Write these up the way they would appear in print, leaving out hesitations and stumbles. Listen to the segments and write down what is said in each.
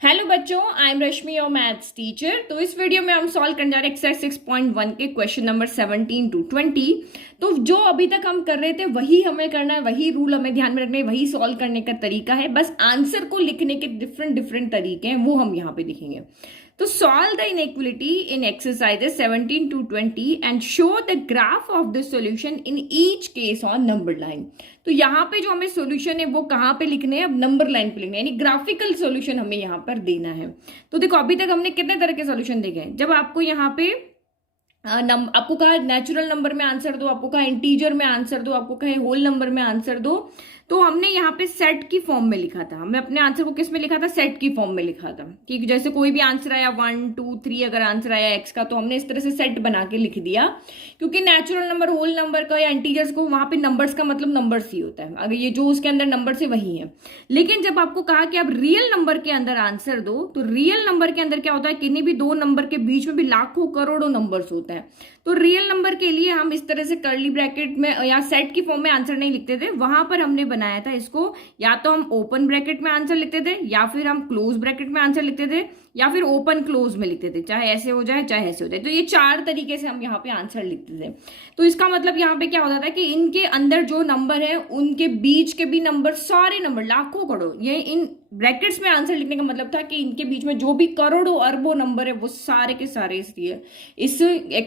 Hello बच्चों, I am रश्मि और maths teacher. तो इस वीडियो में हम सॉल्व करने जा रहे हैं एक्सरसाइज 6.1 के क्वेश्चन नंबर 17 to 20। तो जो अभी तक हम कर रहे थे वही हमें करना है, वही रूल हमें ध्यान में रखना है, वही सॉल्व करने का तरीका है। बस आंसर को लिखने के डिफरेंट डिफरेंट तरीके हैं, वो हम यहाँ पे लिखेंगे। तो solve the inequality in exercises 17 to 20 and show the graph of the solution in each case on number line. तो यहाँ पे जो हमें सॉल्यूशन है वो कहाँ पे लिखने हैं? अब नंबर लाइन पे लिखने हैं, यानी ग्राफिकल सॉल्यूशन हमें यहाँ पर देना है। तो देखो अभी तक हमने कितने तरह के सॉल्यूशन देखे हैं। जब आपको यहाँ पे आपको कहा नेचुरल नंबर में आंसर दो, आपको कहा इंटीजर में आंसर दो, आपको कहे होल नंबर में आंसर दो, तो हमने यहाँ पे सेट की फॉर्म में लिखा था। हमने अपने आंसर को किस में लिखा था? सेट की फॉर्म में लिखा था कि जैसे कोई भी आंसर आया 1 2 3 अगर आंसर आया एक्स का, तो हमने इस तरह से सेट बना के लिख दिया, क्योंकि नेचुरल नंबर, होल नंबर का या इंटीजर्स को वहां पे नंबर्स का मतलब नंबर्स ही होता है, अगर ये जो उसके अंदर नंबर से वही है। लेकिन जब आपको कहा कि आप रियल नंबर के अंदर आंसर दो, तो रियल नंबर के अंदर क्या होता है? किन्हीं भी दो नंबर के बीच में भी लाखों करोड़ों नंबर्स होते हैं। तो रियल नंबर के लिए हम इस तरह से कर्ली ब्रैकेट में या सेट की फॉर्म में आंसर नहीं लिखते थे, वहां पर हमने बनाया था इसको, या तो हम ओपन ब्रैकेट में आंसर लिखते थे, या फिर हम क्लोज ब्रैकेट में आंसर लिखते थे, या फिर ओपन क्लोज में लिखते थे, चाहे ऐसे हो जाए चाहे ऐसे हो जाए। तो ये चार तरीके से हम यहाँ पे आंसर लिखते थे। तो इसका मतलब यहाँ पे क्या होता था कि इनके अंदर जो नंबर है उनके बीच के भी नंबर, सारे नंबर लाखों करोड़, ये इन ब्रैकेट्स में आंसर लिखने का मतलब था कि इनके बीच में जो भी करोड़ों अरबों नंबर है वो सारे के सारे इस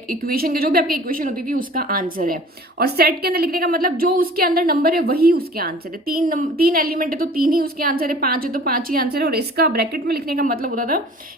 इक्वेशन के, जो भी आपकी इक्वेशन होती थी उसका आंसर है। और सेट के अंदर लिखने का मतलब जो उसके अंदर नंबर है वही उसके आंसर है। तीन एलिमेंट है तो तीन ही उसके आंसर है, पांच है तो पांच ही आंसर है। और इसका ब्रैकेट में लिखने का मतलब होता था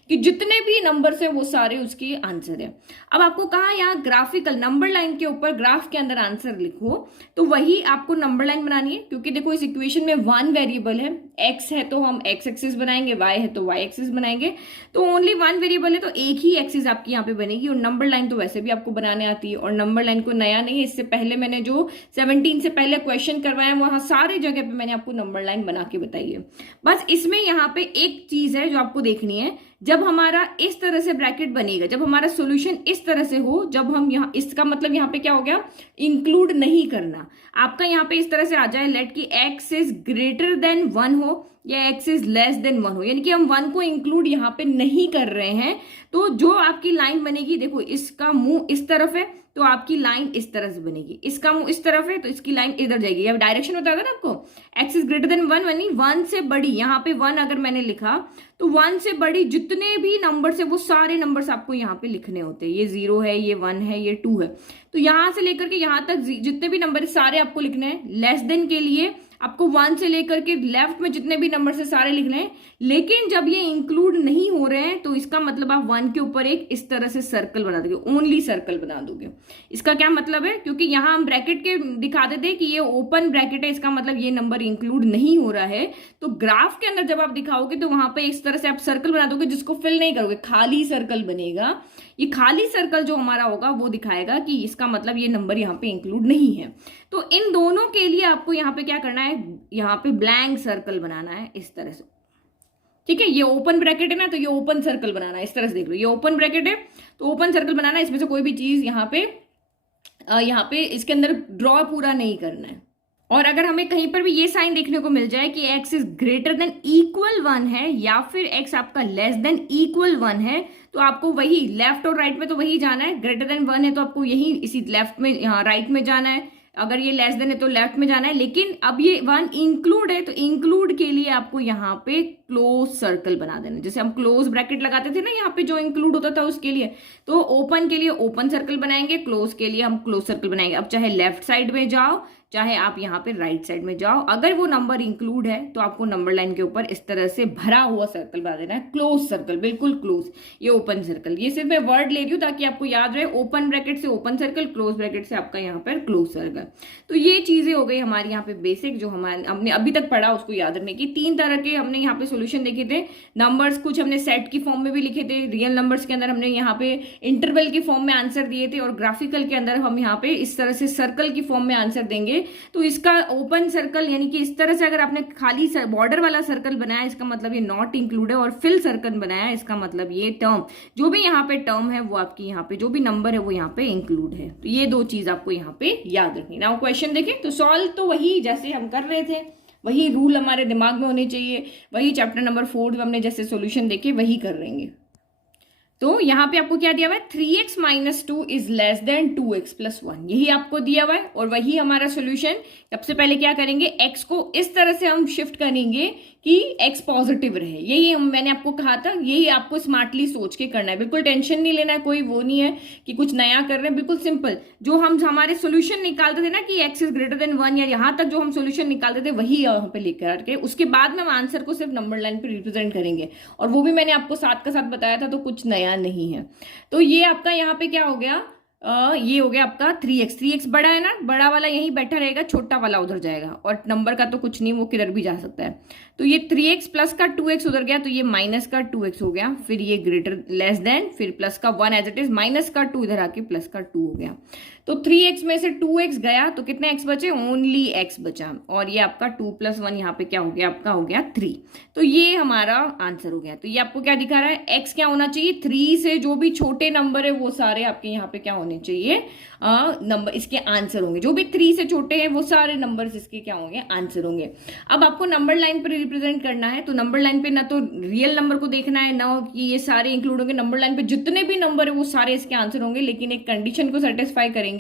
कि जितने भी नंबर्स है वो सारे उसके आंसर है। अब आपको कहा यहाँ ग्राफिकल नंबर लाइन के ऊपर ग्राफ के अंदर आंसर लिखो, तो वही आपको नंबर लाइन बनानी है, क्योंकि देखो इस इक्वेशन में वन वेरिएबल है, एक्स है तो हम एक्स एक्सिस बनाएंगे, वाई है तो वाई एक्सिस बनाएंगे। तो ओनली वन वेरिएबल है तो एक ही एक्सिस आपकी यहाँ पे बनेगी। और नंबर लाइन तो वैसे भी आपको बनाने आती है, और नंबर लाइन को नया नहीं है, इससे पहले मैंने जो 17 से पहले क्वेश्चन करवाया वहां सारे जगह पे मैंने आपको नंबर लाइन बना के बताई है। बस इसमें यहाँ पे एक चीज है जो आपको देखनी है, जब हमारा इस तरह से ब्रैकेट बनेगा, जब हमारा सॉल्यूशन इस तरह से हो, जब हम यहाँ, इसका मतलब यहाँ पे क्या हो गया? इंक्लूड नहीं करना। आपका यहाँ पे इस तरह से आ जाए, लेट की एक्स इज ग्रेटर देन 1 हो या एक्स इज लेस देन 1 हो, यानी कि हम 1 को इंक्लूड यहाँ पे नहीं कर रहे हैं। तो जो आपकी लाइन बनेगी, देखो इसका मुंह इस तरफ है तो आपकी लाइन इस तरह से बनेगी, इसका मुंह इस तरफ है तो इसकी लाइन इधर जाएगी। अब डायरेक्शन बताया था ना आपको, एक्स इज ग्रेटर देन 1 यानी 1 से बड़ी, यहाँ पे 1 अगर मैंने लिखा तो 1 से बड़ी जितने भी नंबर्स है वो सारे नंबर्स आपको यहाँ पे लिखने होते हैं। ये 0 है, ये 1 है, ये 2 है, तो यहां से लेकर के यहां तक जितने भी नंबर सारे आपको लिखने हैं। लेस देन के लिए आपको 1 से लेकर के लेफ्ट में जितने भी नंबर से सारे लिखने हैं। लेकिन जब ये इंक्लूड नहीं हो रहे हैं तो इसका मतलब आप 1 के ऊपर एक इस तरह से सर्कल बना दोगे, ओनली सर्कल बना दोगे। इसका क्या मतलब है? क्योंकि यहां हम ब्रैकेट के दिखा देते कि ये ओपन ब्रैकेट है, इसका मतलब ये नंबर इंक्लूड नहीं हो रहा है। तो ग्राफ के अंदर जब आप दिखाओगे तो वहां पर इस तरह से आप सर्कल बना दोगे, जिसको फिल नहीं करोगे, खाली सर्कल बनेगा। ये खाली सर्कल जो हमारा होगा वो दिखाएगा कि इसका मतलब ये नंबर यहाँ पे इंक्लूड नहीं है। तो इन दोनों के लिए आपको यहाँ पे क्या करना है? यहाँ पे ब्लैंक सर्कल बनाना है इस तरह से, ठीक है। ये ओपन ब्रैकेट है ना, तो ये ओपन सर्कल बनाना है इस तरह से। देख लो ये ओपन ब्रैकेट है तो ओपन सर्कल बनाना है, इसमें से कोई भी चीज यहाँ पे इसके अंदर ड्रॉ पूरा नहीं करना है। और अगर हमें कहीं पर भी ये साइन देखने को मिल जाए कि x is greater than equal 1 है, या फिर x आपका लेस देन इक्वल 1 है, तो आपको वही लेफ्ट और राइट में तो वही जाना है। ग्रेटर देन 1 है तो आपको यही इसी लेफ्ट में, यहाँ राइट में जाना है। अगर ये लेस देन है तो लेफ्ट में जाना है। लेकिन अब ये 1 इंक्लूड है तो इंक्लूड के लिए आपको यहाँ पे क्लोज सर्कल बना देना, जैसे हम क्लोज ब्रैकेट लगाते थे ना यहाँ पे जो इंक्लूड होता था उसके लिए। तो ओपन के लिए ओपन सर्कल बनाएंगे, क्लोज के लिए हम क्लोज सर्कल बनाएंगे। अब चाहे लेफ्ट साइड में जाओ चाहे आप यहाँ पे राइट साइड में जाओ, अगर वो नंबर इंक्लूड है तो आपको नंबर लाइन के ऊपर इस तरह से भरा हुआ सर्कल बना देना है, क्लोज सर्कल, बिल्कुल क्लोज। ये ओपन सर्कल, ये सिर्फ मैं वर्ड ले रही हूँ ताकि आपको याद रहे, ओपन ब्रैकेट से ओपन सर्कल, क्लोज ब्रैकेट से आपका यहाँ पर क्लोज सर्कल। तो ये चीजें हो गई हमारी यहाँ पे बेसिक, जो हमने अभी तक पढ़ा उसको याद रखने की। 3 तरह के हमने यहाँ पे सोल्यूशन देखे थे। नंबर्स कुछ हमने सेट की फॉर्म में भी लिखे थे, रियल नंबर्स के अंदर हमने यहाँ पे इंटरवल की फॉर्म में आंसर दिए थे, और ग्राफिकल के अंदर हम यहाँ पे इस तरह से सर्कल की फॉर्म में आंसर देंगे। तो इसका ओपन सर्कल यानी कि इस तरह से अगर आपने खाली बॉर्डर वाला सर्कल बनाया, इसका मतलब ये नॉट इंक्लूड है। और फिल सर्कल बनाया, इसका मतलब ये टर्म, जो भी यहाँ पे टर्म है वो आपकी यहाँ पे जो भी नंबर है वो यहाँ पे इंक्लूड है। तो ये 2 चीज आपको यहाँ पे याद रखनी। नाउ क्वेश्चन देखें तो सॉल्व तो वही जैसे हम कर रहे थे, वही रूल हमारे दिमाग में होने चाहिए, वही चैप्टर नंबर 4 में हमने जैसे सोल्यूशन देखे वही कर रहेंगे। तो यहाँ पे आपको क्या दिया हुआ है, 3x minus 2 is less than 2x plus 1, यही आपको दिया हुआ है और वही हमारा सोल्यूशन। सबसे पहले क्या करेंगे, x को इस तरह से हम शिफ्ट करेंगे कि x पॉजिटिव रहे, यही मैंने आपको कहा था, यही आपको स्मार्टली सोच के करना है, बिल्कुल टेंशन नहीं लेना है, कोई वो नहीं है कि कुछ नया कर रहे हैं, बिल्कुल सिंपल। जो हम हमारे सोल्यूशन निकालते थे ना कि x इज ग्रेटर देन 1 या यहाँ तक जो हम सोल्यूशन निकालते थे वही यहाँ पे लेकर आके उसके बाद में हम आंसर को सिर्फ नंबर लाइन पे रिप्रेजेंट करेंगे, और वो भी मैंने आपको साथ का साथ बताया था, तो कुछ नया नहीं है। तो ये आपका यहाँ पे क्या हो गया, ये हो गया आपका 3x बड़ा है ना, बड़ा वाला यहीं बैठा रहेगा, छोटा वाला उधर जाएगा, और नंबर का तो कुछ नहीं, वो किधर भी जा सकता है। तो ये 3x प्लस का 2x उधर गया, तो ये माइनस का 2x हो गया, फिर ये ग्रेटर लेस देन, फिर प्लस का 1 एज इट इज, माइनस का 2 इधर आके प्लस का 2 हो गया। तो 3x में से 2x गया तो कितने x बचे, ओनली x बचा, और ये आपका 2 प्लस 1 यहाँ पे क्या हो गया, आपका हो गया 3। तो ये हमारा आंसर हो गया। तो ये आपको क्या दिखा रहा है, x क्या होना चाहिए, 3 से जो भी छोटे नंबर है वो सारे आपके यहाँ पे क्या होने चाहिए, नंबर इसके आंसर होंगे, जो भी 3 से छोटे हैं वो सारे नंबर्स इसके क्या होंगे, आंसर होंगे। अब आपको नंबर लाइन पर रिप्रेजेंट करना है, तो नंबर लाइन पे ना तो रियल नंबर को देखना है, ना कि ये सारे इंक्लूड होंगे, नंबर लाइन पे जितने भी नंबर है वो सारे इसके आंसर होंगे, लेकिन एक कंडीशन को सेटिस्फाई करेंगे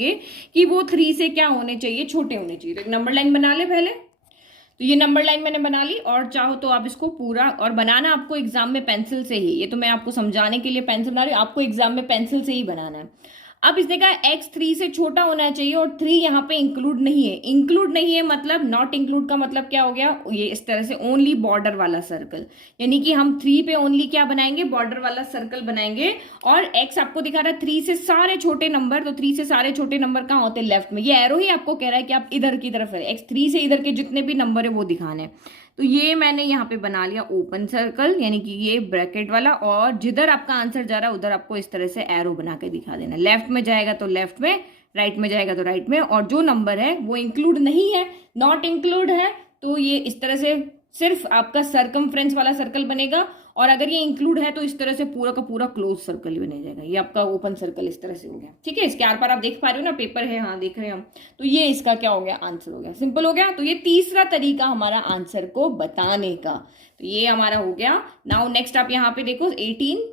कि वो 3 से क्या होने चाहिए, छोटे होने चाहिए। तो एक नंबर लाइन बना ले पहले, तो ये नंबर लाइन मैंने बना ली, और चाहो तो आप इसको पूरा, और बनाना आपको एग्जाम में पेंसिल से ही, ये तो मैं आपको समझाने के लिए पेंसिल बना रही हूँ, आपको एग्जाम में पेंसिल से ही बनाना है। अब इसने कहा x 3 से छोटा होना चाहिए, और 3 यहाँ पे इंक्लूड नहीं है, इंक्लूड नहीं है मतलब नॉट इंक्लूड का मतलब क्या हो गया, ये इस तरह से ओनली बॉर्डर वाला सर्कल, यानी कि हम 3 पे ओनली क्या बनाएंगे, बॉर्डर वाला सर्कल बनाएंगे। और x आपको दिखा रहा है 3 से सारे छोटे नंबर, तो 3 से सारे छोटे नंबर कहाँ होते हैं, लेफ्ट में, ये एरो ही आपको कह रहा है कि आप इधर की तरफ है, x 3 से इधर के जितने भी नंबर है वो दिखाने हैं। तो ये मैंने यहाँ पे बना लिया ओपन सर्कल, यानी कि ये ब्रैकेट वाला, और जिधर आपका आंसर जा रहा है उधर आपको इस तरह से एरो बना के दिखा देना, लेफ्ट में जाएगा तो लेफ्ट में, राइट में जाएगा तो राइट में, और जो नंबर है वो इंक्लूड नहीं है, नॉट इंक्लूड है, तो ये इस तरह से सिर्फ आपका सर्कमफ्रेंस वाला सर्कल बनेगा, और अगर ये इंक्लूड है तो इस तरह से पूरा का पूरा क्लोज सर्कल ही बने जाएगा। ये आपका ओपन सर्कल इस तरह से हो गया, ठीक है। इसके आर पार आप देख पा रहे हो ना, पेपर है, हाँ देख रहे हैं हम, तो ये इसका क्या हो गया, आंसर हो गया, सिंपल हो गया। तो ये तीसरा तरीका हमारा आंसर को बताने का, तो ये हमारा हो गया। नाउ नेक्स्ट आप यहाँ पे देखो 18,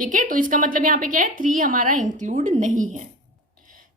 ठीक है, तो इसका मतलब यहाँ पे क्या है, 3 हमारा इंक्लूड नहीं है।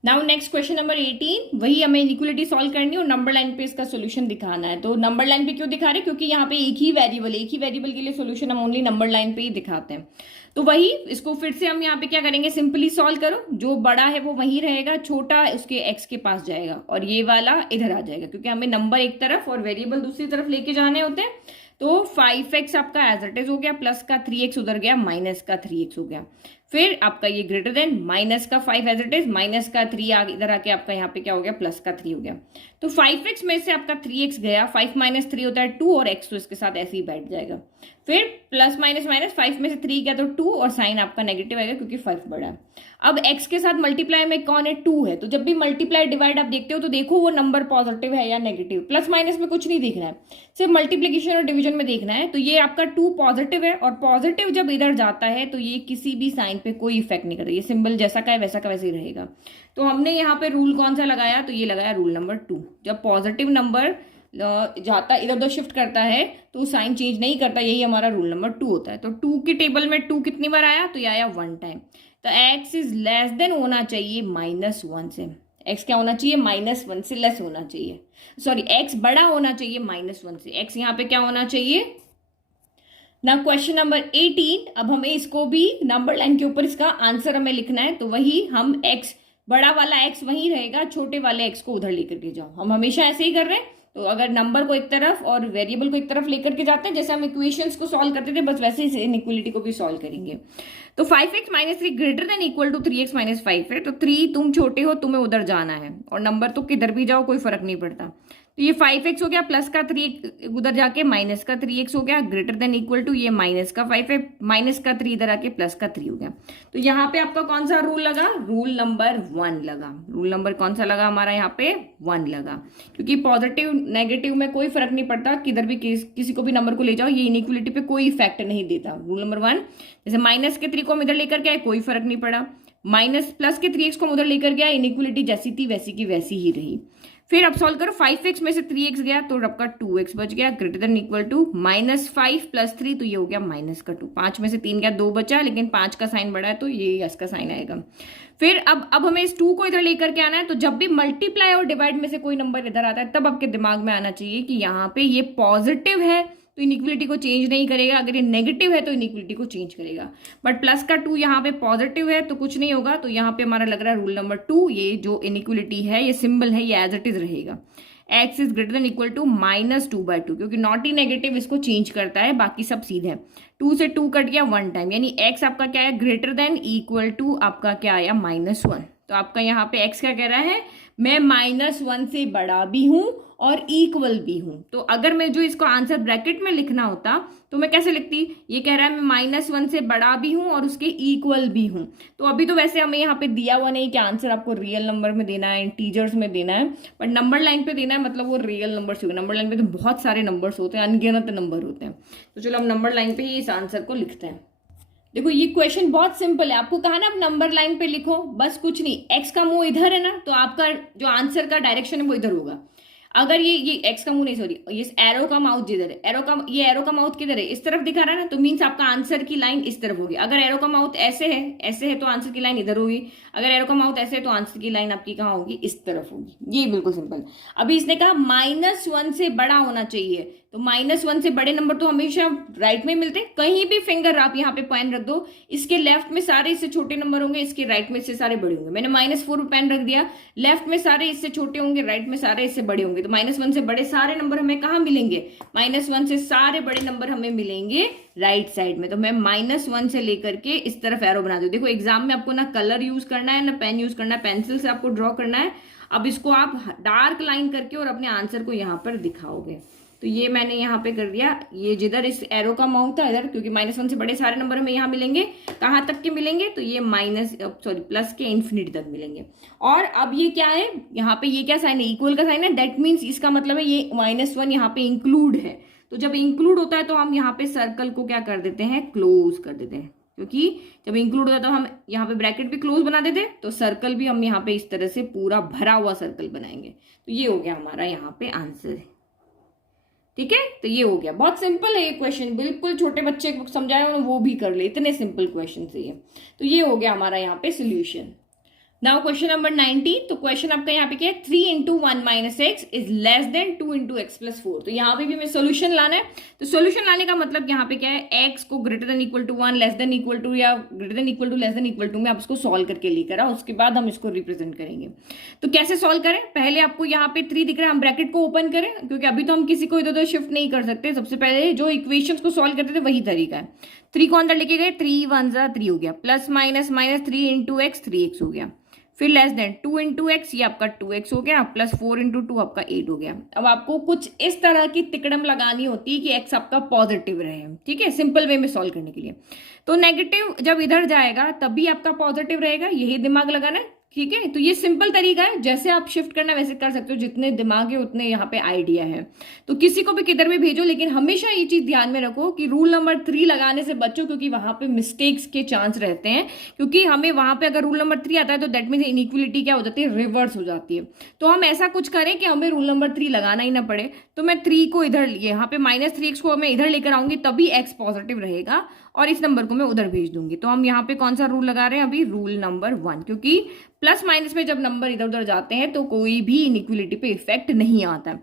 नाउ नेक्स्ट क्वेश्चन नंबर 18, वही हमें इनइक्वालिटी सॉल्व करनी है और नंबर लाइन पे इसका सोल्यूशन दिखाना है। तो नंबर लाइन पे क्यों दिखा रहे हैं, क्योंकि यहाँ पे एक ही वेरिएबल के लिए सोल्यूशन हम ओनली नंबर लाइन पे ही दिखाते हैं। तो वही इसको फिर से हम यहाँ पे क्या करेंगे, सिंपली सॉल्व करो, जो बड़ा है वो वहीं रहेगा, छोटा उसके x के पास जाएगा, और ये वाला इधर आ जाएगा, क्योंकि हमें नंबर एक तरफ और वेरिएबल दूसरी तरफ लेके जाने होते हैं। तो 5x आपका एज इट इज हो गया, प्लस का 3x उधर गया, माइनस का 3x हो गया, फिर आपका ये ग्रेटर देन, माइनस का 5 एज इट इज, माइनस का 3 इधर आके आपका यहाँ पे क्या हो गया, प्लस का 3 हो गया। तो 5x में से आपका 3x गया, 5 माइनस 3 होता है 2, और x तो इसके साथ ऐसे ही बैठ जाएगा। फिर प्लस माइनस माइनस, 5 में से 3 गया तो 2, और साइन आपका नेगेटिव आएगा क्योंकि 5 बड़ा है। अब x के साथ मल्टीप्लाई में कौन है, 2 है, तो जब भी मल्टीप्लाई डिवाइड आप देखते हो तो देखो वो नंबर पॉजिटिव है या नेगेटिव, प्लस माइनस में कुछ नहीं देखना है, सिर्फ मल्टीप्लीकेशन और डिवीजन में देखना है। तो ये आपका 2 पॉजिटिव है, और पॉजिटिव जब इधर जाता है तो ये किसी भी साइन पे कोई इफेक्ट नहीं करता, ये सिंबल जैसा का है वैसा का वैसे ही रहेगा। तो हमने यहाँ पे रूल कौन सा लगाया, तो ये लगाया रूल नंबर 2, जब पॉजिटिव नंबर जाता इधर उधर शिफ्ट करता है तो साइन चेंज नहीं करता, यही हमारा रूल नंबर 2 होता है। तो 2 के टेबल में 2 कितनी बार आया, तो ये आया 1 टाइम। तो x इज लेस देन होना चाहिए -1 से, x क्या होना चाहिए, -1 से लेस होना चाहिए, सॉरी x बड़ा होना चाहिए -1 से, x यहाँ पे क्या होना चाहिए ना। क्वेश्चन नंबर 18, अब हमें इसको भी नंबर लाइन के ऊपर इसका आंसर हमें लिखना है, तो वही हम x बड़ा वाला x वहीं रहेगा, छोटे वाले x को उधर लेकर के जाओ, हम हमेशा ऐसे ही कर रहे हैं। तो अगर नंबर को एक तरफ और वेरिएबल को एक तरफ लेकर के जाते हैं, जैसे हम इक्वेशंस को सॉल्व करते थे, बस वैसे ही इनइक्वालिटी को भी सॉल्व करेंगे। तो 5x minus 3 greater than equal to 3x minus 5 है, तो 3 तुम छोटे हो, तुम्हें उधर जाना है, और नंबर तो किधर भी जाओ कोई फर्क नहीं पड़ता। तो ये 5x हो गया, प्लस का 3 उधर जाके माइनस का 3x हो गया, ग्रेटर देन इक्वल टू ये माइनस का 5 है, माइनस का 3 इधर आके प्लस का 3 हो गया। तो यहाँ पे आपका कौन सा रूल लगा, रूल नंबर 1 लगा। रूल नंबर कौन सा लगा हमारा, यहाँ पे 1 लगा, क्योंकि पॉजिटिव नेगेटिव में कोई फर्क नहीं पड़ता, किधर भी किसी को भी नंबर को ले जाओ, ये इनइक्वालिटी पे कोई इफेक्ट नहीं देता। रूल नंबर 1, जैसे माइनस के 3 को हम इधर लेकर गए, कोई फर्क नहीं पड़ा, माइनस प्लस के 3x को हम उधर लेकर गया, इनइक्वालिटी जैसी थी वैसी की वैसी ही रही। फिर अब सॉल्व करो, 5x में से 3x गया तो आपका 2x बच गया, ग्रेटर देन इक्वल टू -5 + 3, तो ये हो गया -2। 5 में से 3 गया, 2 बचा, लेकिन 5 का साइन बड़ा है तो ये यस का साइन आएगा। फिर अब हमें इस 2 को इधर लेकर के आना है, तो जब भी मल्टीप्लाई और डिवाइड में से कोई नंबर इधर आता है तब आपके दिमाग में आना चाहिए कि यहाँ पे ये पॉजिटिव है तो इनइक्वलिटी को चेंज नहीं करेगा, अगर ये नेगेटिव है तो इनइक्वलिटी को चेंज करेगा। बट प्लस का 2 यहाँ पे पॉजिटिव है तो कुछ नहीं होगा, तो यहाँ पे हमारा लग रहा है रूल नंबर 2, ये जो इनइक्वलिटी है, ये सिंबल है, ये एज इट इज रहेगा। x is greater than equal to -2/2, क्योंकि नॉट ही नेगेटिव इसको चेंज करता है, बाकी सब सीधे है। 2 से 2 कट गया 1 टाइम, यानी x आपका क्या है, ग्रेटर देन इक्वल टू आपका क्या आया, -1। तो आपका यहाँ पे x क्या कह रहा है, मैं -1 से बड़ा भी हूं और इक्वल भी हूं। तो अगर मैं जो इसको आंसर ब्रैकेट में लिखना होता तो मैं कैसे लिखती, ये कह रहा है मैं -1 से बड़ा भी हूं और उसके इक्वल भी हूं। तो अभी तो वैसे हमें यहाँ पे दिया हुआ नहीं कि आंसर आपको रियल नंबर में देना है, इंटीजर्स में देना है, बट नंबर लाइन पे देना है, मतलब वो रियल नंबर्स होगा। नंबर लाइन पे तो बहुत सारे नंबर्स होते हैं, अनगिनत नंबर होते हैं। तो चलो हम नंबर लाइन पे ही इस आंसर को लिखते हैं। देखो ये क्वेश्चन बहुत सिंपल है, आपको कहा ना आप नंबर लाइन पे लिखो, बस कुछ नहीं। एक्स का मुंह इधर है ना, तो आपका जो आंसर का डायरेक्शन है वो इधर होगा। अगर ये एक्स का मुंह नहीं, सॉरी, ये एरो का माउथ जिधर है, एरो का माउथ किधर है, इस तरफ दिखा रहा है ना, तो मीन्स आपका आंसर की लाइन इस तरफ होगी। अगर एरो का माउथ ऐसे है तो आंसर की लाइन इधर होगी। अगर एरो का माउथ ऐसे है तो आंसर की लाइन आपकी कहाँ होगी, इस तरफ होगी। ये बिल्कुल सिंपल। अभी इसने कहा -1 से बड़ा होना चाहिए, तो -1 से बड़े नंबर तो हमेशा राइट में मिलते हैं। कहीं भी फिंगर आप यहाँ पे पॉइंट रख दो, इसके लेफ्ट में सारे इससे छोटे नंबर होंगे, इसके राइट में इससे सारे बड़े होंगे। मैंने -4 पे पेन रख दिया, लेफ्ट में सारे इससे छोटे होंगे, राइट में सारे इससे बड़े होंगे। तो -1 से बड़े सारे नंबर हमें कहाँ मिलेंगे, -1 से सारे बड़े नंबर हमें मिलेंगे राइट साइड में। तो मैं -1 से लेकर के इस तरफ एरो बना दूं। देखो एग्जाम में आपको ना कलर यूज करना है ना पेन यूज करना है, पेंसिल से आपको ड्रॉ करना है। अब इसको आप डार्क लाइन करके और अपने आंसर को यहाँ पर दिखाओगे। तो ये मैंने यहाँ पे कर दिया, ये जिधर इस एरो का माउथ था इधर, क्योंकि -1 से बड़े सारे नंबर हमें यहाँ मिलेंगे। कहाँ तक के मिलेंगे, तो ये प्लस के इन्फिनिटी तक मिलेंगे। और अब ये क्या है, यहाँ पे ये क्या साइन है, इक्वल का साइन है। दैट मीन्स इसका मतलब है ये -1 यहाँ पे इंक्लूड है। तो जब इंक्लूड होता है तो हम यहाँ पे सर्कल को क्या कर देते हैं, क्लोज कर देते हैं, क्योंकि जब इंक्लूड होता है तो हम यहाँ पे ब्रैकेट भी क्लोज बना देते हैं, तो सर्कल भी हम यहाँ पे इस तरह से पूरा भरा हुआ सर्कल बनाएंगे। तो ये हो गया हमारा यहाँ पे आंसर। ठीक है, तो ये हो गया। बहुत सिंपल है ये क्वेश्चन, बिल्कुल छोटे बच्चे को समझाए वो भी कर ले, इतने सिंपल क्वेश्चन है ये। तो ये हो गया हमारा यहाँ पे सोल्यूशन। Now question number 19। तो क्वेश्चन आपका यहाँ पे क्या है, 3 × 1 - x is less than 2 × x + 4। तो यहाँ पे भी हमें सोल्यूशन लाना है। तो सोल्यूशन लाने का मतलब यहाँ पे क्या है, x को greater than equal to 1, less than equal to या greater than equal to less than equal to में आप इसको सॉल्व करके लेकर आओ, उसके बाद हम इसको रिप्रेजेंट करेंगे। तो कैसे सॉल्व करें, पहले आपको यहाँ पे 3 दिख रहा है, हम ब्रैकेट को ओपन करें, क्योंकि अभी तो हम किसी को इधर उधर शिफ्ट नहीं कर सकते। सबसे पहले जो इक्वेशन को सॉल्व करते थे वही तरीका है। 3 को अंदर लेके गए, 3 × 1 = 3 हो गया, plus minus minus 3 × x 3x हो गया। फिर लेस देन 2 × x, ये आपका 2x हो गया, प्लस 4 × 2 आपका 8 हो गया। अब आपको कुछ इस तरह की तिकड़म लगानी होती है कि x आपका पॉजिटिव रहे, ठीक है, सिंपल वे में सॉल्व करने के लिए। तो नेगेटिव जब इधर जाएगा तभी आपका पॉजिटिव रहेगा, यही दिमाग लगाना है। ठीक है, तो ये सिंपल तरीका है, जैसे आप शिफ्ट करना वैसे कर सकते हो, जितने दिमाग है उतने यहाँ पे आइडिया है। तो किसी को भी किधर भी भेजो, लेकिन हमेशा ये चीज ध्यान में रखो कि रूल नंबर 3 लगाने से बचो, क्योंकि वहां पे मिस्टेक्स के चांस रहते हैं। क्योंकि हमें वहां पे अगर रूल नंबर 3 आता है तो दैट मीन्स इनइक्वलिटी क्या हो जाती है, रिवर्स हो जाती है। तो हम ऐसा कुछ करें कि हमें रूल नंबर 3 लगाना ही ना पड़े। तो मैं 3 को इधर, यहाँ पे -3x को मैं इधर लेकर आऊंगी, तभी x पॉजिटिव रहेगा और इस नंबर को मैं उधर भेज दूंगी। तो हम यहाँ पे कौन सा रूल लगा रहे हैं अभी, रूल नंबर 1, क्योंकि प्लस माइनस में जब नंबर इधर उधर जाते हैं तो कोई भी इनइक्वलिटी पे इफेक्ट नहीं आता।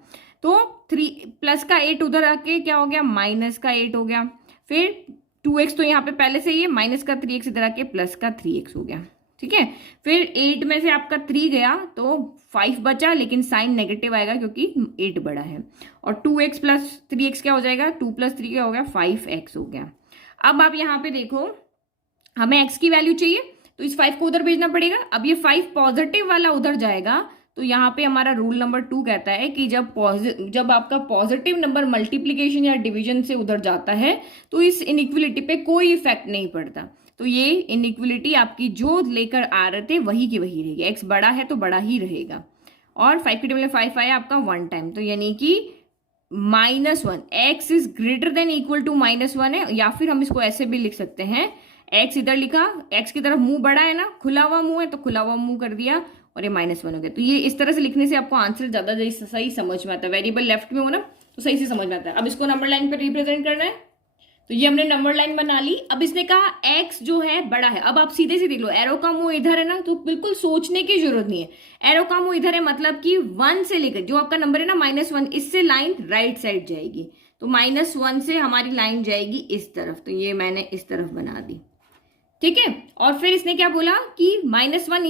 तो 3 प्लस का 8 उधर आके क्या हो गया, माइनस का 8 हो गया। फिर 2x तो यहाँ पे पहले से ही है, माइनस का 3x इधर आके प्लस का 3x हो गया। ठीक है, फिर 8 में से आपका 3 गया तो 5 बचा, लेकिन साइन नेगेटिव आएगा क्योंकि 8 बड़ा है। और 2x + 3x क्या हो जाएगा, 2 + 3 क्या हो गया, 5x हो गया। अब आप यहाँ पे देखो, हमें x की वैल्यू चाहिए तो इस 5 को उधर भेजना पड़ेगा। अब ये 5 पॉजिटिव वाला उधर जाएगा, तो यहाँ पे हमारा रूल नंबर 2 कहता है कि जब आपका पॉजिटिव नंबर मल्टीप्लीकेशन या डिवीजन से उधर जाता है तो इस इनइक्वलिटी पे कोई इफेक्ट नहीं पड़ता। तो ये इनइक्वलिटी आपकी जो लेकर आ रहे थे वही की वही रहेगी, x बड़ा है तो बड़ा ही रहेगा। और 5 की टेबल में 5 आया आपका 1 टाइम, तो यानी कि -1, x is greater than equal to -1 है। या फिर हम इसको ऐसे भी लिख सकते हैं, x इधर लिखा, x की तरफ मुंह बड़ा है ना, खुला हुआ मुंह है तो खुला हुआ मुंह कर दिया, और ये -1 हो गया। तो ये इस तरह से लिखने से आपको आंसर ज्यादा सही समझ में आता है। वेरिएबल लेफ्ट में हो ना तो सही से समझ में आता है। अब इसको नंबर लाइन पर रिप्रेजेंट करना है, तो ये हमने नंबर लाइन बना ली। अब इसने कहा x जो है बड़ा है। अब आप सीधे से देख लो, एरो का मुंह इधर है ना, तो बिल्कुल सोचने की जरूरत नहीं है। एरो का मुंह इधर है मतलब कि 1 से लेकर जो आपका नंबर है ना -1, इससे लाइन राइट साइड जाएगी। तो -1 से हमारी लाइन जाएगी इस तरफ, तो ये मैंने इस तरफ बना दी, ठीक है। और फिर इसने क्या बोला कि -1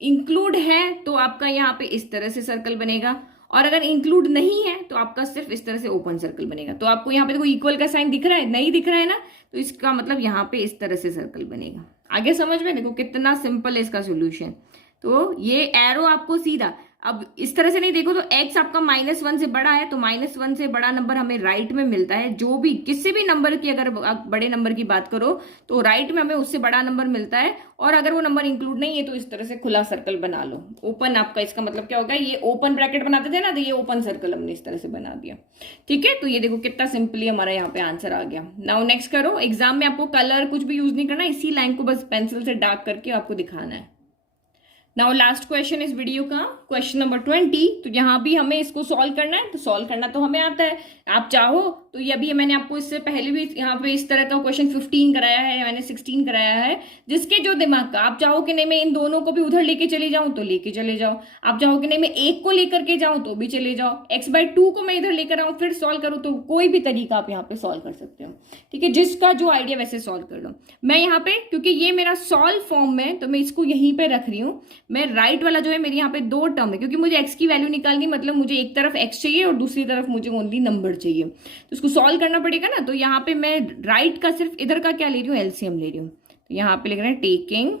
इंक्लूड है तो आपका यहाँ पे इस तरह से सर्कल बनेगा, और अगर इंक्लूड नहीं है तो आपका सिर्फ इस तरह से ओपन सर्कल बनेगा। तो आपको यहाँ पे देखो इक्वल का साइन दिख रहा है, नहीं दिख रहा है ना, तो इसका मतलब यहाँ पे इस तरह से सर्कल बनेगा। आगे समझ में, देखो कितना सिंपल है इसका सोल्यूशन। तो ये एरो आपको सीधा, अब इस तरह से नहीं देखो तो x आपका -1 से बड़ा है, तो -1 से बड़ा नंबर हमें राइट में मिलता है। जो भी किसी भी नंबर की अगर आप बड़े नंबर की बात करो तो राइट में हमें उससे बड़ा नंबर मिलता है, और अगर वो नंबर इंक्लूड नहीं है तो इस तरह से खुला सर्कल बना लो। ओपन आपका इसका मतलब क्या होगा, ये ओपन ब्रैकेट बनाते थे ना, तो ये ओपन सर्कल हमने इस तरह से बना दिया, ठीक है। तो ये देखो कितना सिंपली हमारा यहाँ पे आंसर आ गया। नाउ नेक्स्ट करो। एग्जाम में आपको कलर कुछ भी यूज नहीं करना, इसी लाइन को बस पेंसिल से डार्क करके आपको दिखाना है। नाउ लास्ट क्वेश्चन इस वीडियो का, क्वेश्चन नंबर 20। तो यहाँ भी हमें इसको सॉल्व करना है, तो सॉल्व करना तो हमें आता है। आप चाहो तो ये अभी मैंने आपको इससे पहले भी यहाँ पे इस तरह का क्वेश्चन 15 कराया है, मैंने 16 कराया है। जिसके जो दिमाग का, आप चाहो कि नहीं मैं इन दोनों को भी उधर लेके चले जाऊं तो लेके चले जाओ, आप चाहो कि नहीं मैं एक को लेकर के जाऊं तो भी चले जाओ, x/2 को मैं इधर लेकर आऊं फिर सॉल्व करूं, तो कोई भी तरीका आप यहाँ पे सॉल्व कर सकते हो, ठीक है। जिसका जो आइडिया वैसे सॉल्व कर लो। मैं यहाँ पे क्योंकि ये मेरा सॉल्व फॉर्म में, तो मैं इसको यहीं पे रख रही हूँ। मैं राइट वाला जो है मेरे यहाँ पे 2 टर्म है, क्योंकि मुझे x की वैल्यू निकालनी, मतलब मुझे एक तरफ x चाहिए और दूसरी तरफ मुझे ओनली नंबर चाहिए, तो इसको सॉल्व करना पड़ेगा ना। तो यहाँ पे मैं राइट का सिर्फ इधर का क्या ले रही हूँ, एलसीएम ले रही हूँ। तो यहाँ पे लिख रहे हैं टेकिंग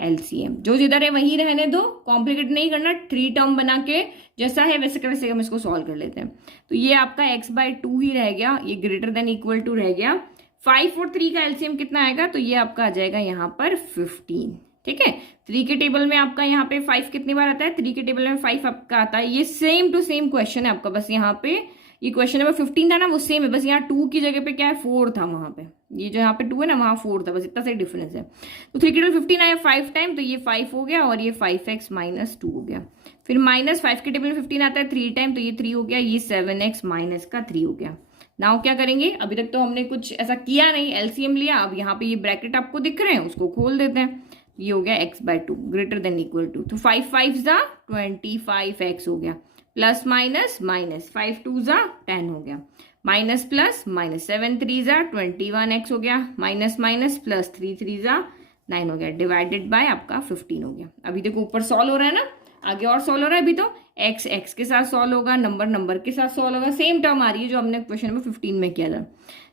एलसीएम, जो जिधर है वहीं रहने दो, कॉम्प्लिकेट नहीं करना। 3 टर्म बना के जैसा है वैसे हम इसको सॉल्व कर लेते हैं। तो ये आपका x/2 ही रह गया, ये ग्रेटर देन इक्वल टू रह गया। 5 और 3 का एलसीएम कितना आएगा, तो ये आपका आ जाएगा यहाँ पर 15, ठीक है। 3 के टेबल में आपका यहाँ पे 5 कितनी बार आता है, 3 के टेबल में 5 आपका आता है। ये सेम टू सेम क्वेश्चन है आपका, बस यहाँ पे ये क्वेश्चन नंबर 15 था ना, वो सेम है, बस यहाँ 2 की जगह पे क्या है 4 था वहां पे। ये जो यहाँ पे 2 है ना, वहां 4 था, बस इतना सा डिफरेंस है। तो 3 के टेबल 15 आया 5 टाइम, तो ये 5 हो गया, और ये 5x - 2 हो गया। फिर -5 के टेबल में 15 आता है 3 टाइम, तो ये 3 हो गया, ये 7x - 3 हो गया। नाउ क्या करेंगे, अभी तक तो हमने कुछ ऐसा किया नहीं, एलसीएम लिया। अब यहाँ पे ये ब्रैकेट आपको दिख रहे हैं, उसको खोल देते हैं। ये हो गया x/2 greater than equal to, तो 5 5 ज़ा 25x हो गया, प्लस माइनस माइनस 5 2 ज़ा 10 हो गया, माइनस प्लस माइनस 7 3 ज़ा 21x हो गया, माइनस माइनस प्लस 3 3 ज़ा 9 हो गया, डिवाइडेड बाय आपका 15 हो गया। अभी देखो ऊपर सॉल्व हो रहा है ना, आगे और सॉल्व हो रहा है। अभी तो x x के साथ सॉल्व होगा, नंबर के साथ सॉल्व होगा, सेम टर्म आ रही है जो हमने क्वेश्चन नंबर 15 में किया था।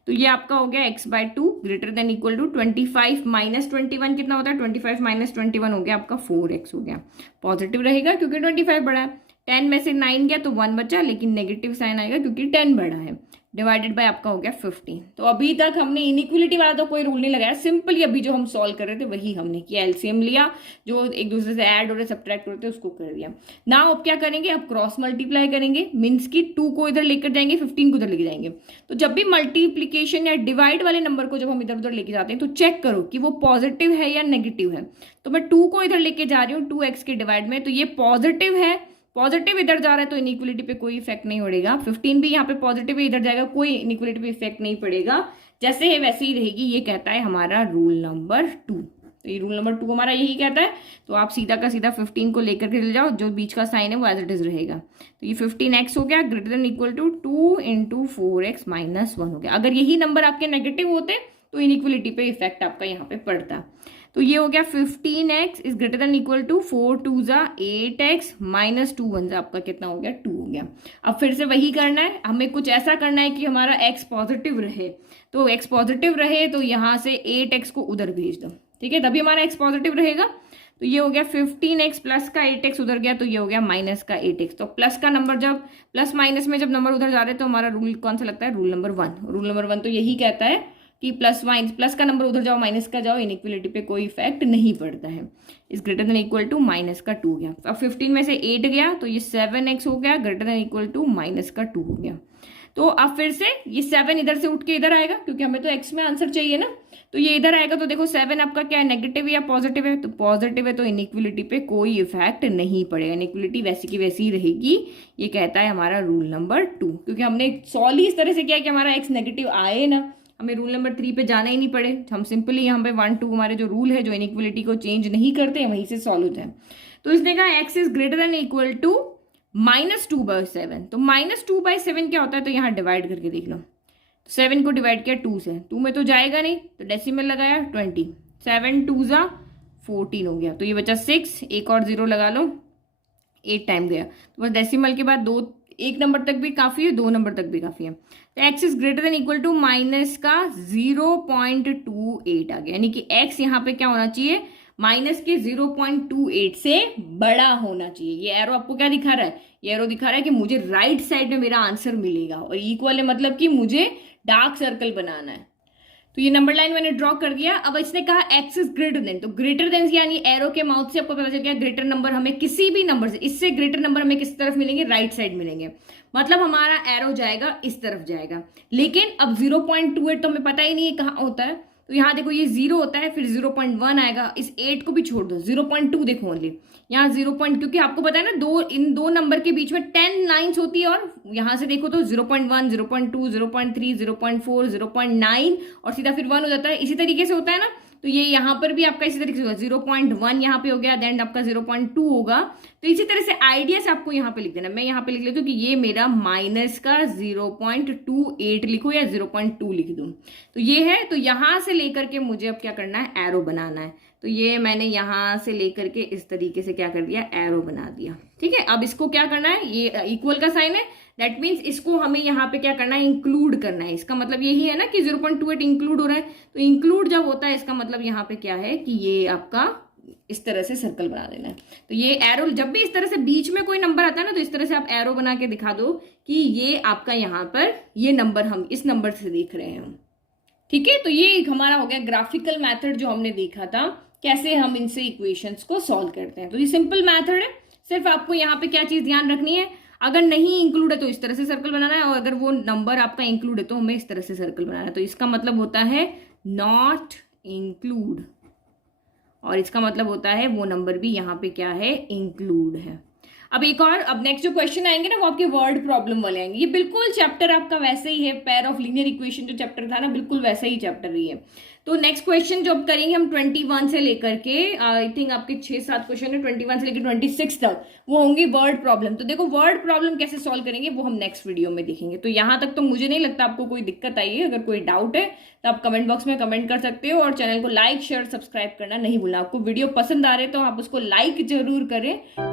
तो ये आपका हो गया x/2 greater than equal to 25 - 21 कितना होता है, 25 - 21 हो गया आपका 4x हो गया। पॉजिटिव रहेगा क्योंकि 25 बड़ा है, 10 में से 9 गया तो 1 बचा, लेकिन नेगेटिव साइन आएगा क्योंकि 10 बड़ा है, डिवाइडेड बाय आपका हो गया 15। तो अभी तक हमने इनइक्वलिटी वाला तो कोई रूल नहीं लगाया, सिंपली अभी जो हम सॉल्व कर रहे थे वही हमने किया, एलसीएम लिया, जो एक दूसरे से ऐड हो रहे सब्ट्रैक्ट हो रहे थे उसको कर दिया। नाउ अब क्या करेंगे, अब क्रॉस मल्टीप्लाई करेंगे, मीन्स की 2 को इधर लेकर जाएंगे, 15 को इधर लेके जाएंगे। तो जब भी मल्टीप्लीकेशन या डिवाइड वाले नंबर को जब हम इधर उधर लेके जाते हैं तो चेक करो कि वो पॉजिटिव है या नेगेटिव है। तो मैं 2 को इधर लेके जा रही हूँ 2x के डिवाइड में, तो ये पॉजिटिव है, पॉजिटिव इधर जा रहा है तो इनइक्वलिटी पे कोई इफेक्ट नहीं पड़ेगा। 15 भी यहाँ पे पॉजिटिव है, इधर जाएगा, कोई इनइक्वलिटी पे इफेक्ट नहीं पड़ेगा, जैसे है वैसे ही रहेगी। ये कहता है हमारा रूल नंबर 2। तो ये रूल नंबर 2 हमारा यही कहता है। तो आप सीधा का सीधा 15 को लेकर के चले जाओ, जो बीच का साइन है वो एज इट इज रहेगा। तो ये 15x हो गया greater than equal to 2 × 4x - 1 हो गया। अगर यही नंबर आपके नेगेटिव होते तो इनइक्वलिटी पे इफेक्ट आपका यहाँ पे पड़ता। तो ये हो गया 15x is greater than equal to 4 2 ज़ा 8x - 2 1 ज़ा आपका कितना हो गया 2 हो गया। अब फिर से वही करना है, हमें कुछ ऐसा करना है कि हमारा x पॉजिटिव रहे। तो x पॉजिटिव रहे तो यहाँ से 8x को उधर भेज दो, ठीक है, तभी हमारा x पॉजिटिव रहेगा। तो ये हो गया 15x प्लस का 8x उधर गया, तो ये हो गया माइनस का 8x। तो प्लस का नंबर जब प्लस माइनस में जब नंबर उधर जा रहे हैं तो हमारा रूल कौन सा लगता है, रूल नंबर 1। रूल नंबर 1 तो यही कहता है कि प्लस का नंबर उधर जाओ माइनस का जाओ, इनइक्वलिटी पे कोई इफेक्ट नहीं पड़ता है। Is greater than equal to minus का 2 गया। अब 15 में से 8 गया तो ये 7x हो गया greater than equal to minus का 2 हो गया। तो अब फिर से ये 7 इधर से उठ के इधर आएगा, क्योंकि हमें तो x में आंसर चाहिए ना, तो ये इधर आएगा। तो देखो 7 आपका क्या है, नेगेटिव या पॉजिटिव है, तो पॉजिटिव है, तो इनइक्वलिटी पे कोई इफेक्ट नहीं पड़ेगा, इनइक्वलिटी वैसी की वैसी ही रहेगी। ये कहता है हमारा रूल नंबर 2, क्योंकि हमने सॉल्व ही इस तरह से किया कि हमारा x नेगेटिव आए ना, हमें रूल नंबर 3 पे जाना ही नहीं पड़े, हम सिंपली यहाँ पे 1 2 हमारे जो रूल है जो इनइक्वलिटी को चेंज नहीं करते हैं वहीं से सॉल्व होता है। तो इसने कहा x is greater than equal to -2/7। तो -2/7 क्या होता है, तो यहाँ डिवाइड करके देख लो। 7 को डिवाइड किया 2 से, 2 में तो जाएगा नहीं, तो डेसिमल लगाया 20, 7 2 ज़ा 14 हो गया, तो ये बचा 6, एक और 0 लगा लो, 8 टाइम गया। तो बस डेसिमल के बाद 2 1 नंबर तक भी काफ़ी है, 2 नंबर तक भी काफ़ी है। तो x is greater than equal to minus का 0.28 आ गया, यानी कि x यहाँ पे क्या होना चाहिए, माइनस के 0.28 से बड़ा होना चाहिए। ये एरो आपको क्या दिखा रहा है, ये एरो दिखा रहा है कि मुझे राइट साइड में मेरा आंसर मिलेगा, और इक्वल है मतलब कि मुझे डार्क सर्कल बनाना है। तो ये नंबर लाइन मैंने ड्रॉ कर दिया। अब इसने कहा x इज ग्रेटर देन, तो ग्रेटर देन यानी एरो के माउथ से आपको पता चल गया ग्रेटर नंबर हमें किसी भी नंबर से, इससे ग्रेटर नंबर हमें किस तरफ मिलेंगे, राइट साइड मिलेंगे, मतलब हमारा एरो जाएगा इस तरफ जाएगा। लेकिन अब 0.28 तो हमें पता ही नहीं है कहाँ होता है, तो यहाँ देखो ये 0 होता है, फिर 0.1 आएगा, इस 8 को भी छोड़ दो, 0.2 देखो ओनली, यहाँ 0. क्योंकि आपको पता है ना इन दो नंबर के बीच में 10 लाइन्स होती है, और यहाँ से देखो तो 0.1 0.2 0.3 0.4 0.9 और सीधा फिर 1 हो जाता है, इसी तरीके से होता है ना। तो ये यहाँ पर भी आपका इसी तरीके से होगा, 0.1 यहाँ पे हो गया, देन आपका 0.2 होगा। तो इसी तरह से आइडिया से आपको यहाँ पे लिख देना, मैं यहाँ पे लिख लेती हूँ कि ये मेरा माइनस का 0.28 लिखो या 0.2 लिख दूँ, तो ये है। तो यहाँ से लेकर के मुझे अब क्या करना है, एरो बनाना है। तो ये मैंने यहाँ से लेकर के इस तरीके से क्या कर दिया, एरो बना दिया, ठीक है। अब इसको क्या करना है, ये इक्वल का साइन है, दैट मीन्स इसको हमें यहाँ पे क्या करना है, इंक्लूड करना है। इसका मतलब यही है ना कि 0.28 इंक्लूड हो रहा है, तो इंक्लूड जब होता है इसका मतलब यहाँ पे क्या है कि ये आपका इस तरह से सर्कल बना देना है। तो ये एरो जब भी इस तरह से बीच में कोई नंबर आता है ना, तो इस तरह से आप एरो बना के दिखा दो कि ये आपका यहाँ पर ये नंबर हम इस नंबर से देख रहे हैं, ठीक है। तो ये हमारा हो गया ग्राफिकल मैथड जो हमने देखा था, कैसे हम इनसे इक्वेशंस को सॉल्व करते हैं। तो ये सिंपल मैथड है, सिर्फ आपको यहाँ पे क्या चीज ध्यान रखनी है, अगर नहीं इंक्लूड है तो इस तरह से सर्कल बनाना है, और अगर वो नंबर आपका इंक्लूड है तो हमें इस तरह से सर्कल बनाना है। तो इसका मतलब होता है नॉट इंक्लूड, और इसका मतलब होता है वो नंबर भी यहाँ पे क्या है, इंक्लूड है। अब एक और, अब नेक्स्ट जो क्वेश्चन आएंगे ना वो आपके वर्ड प्रॉब्लम वाले आएंगे। ये बिल्कुल चैप्टर आपका वैसे ही है, पेयर ऑफ लीनियर इक्वेशन जो चैप्टर था ना, बिल्कुल वैसा ही चैप्टर ही है। तो नेक्स्ट क्वेश्चन जो अब करेंगे हम 21 से लेकर के आई थिंक आपके 6-7 क्वेश्चन है 21 से लेकर 26 तक, वो होंगी वर्ड प्रॉब्लम। तो देखो वर्ड प्रॉब्लम कैसे सॉल्व करेंगे वो हम नेक्स्ट वीडियो में देखेंगे। तो यहाँ तक तो मुझे नहीं लगता आपको कोई दिक्कत आई है। अगर कोई डाउट है तो आप कमेंट बॉक्स में कमेंट कर सकते हो, और चैनल को लाइक शेयर सब्सक्राइब करना नहीं भूलना। आपको वीडियो पसंद आ रहे तो आप उसको लाइक जरूर करें।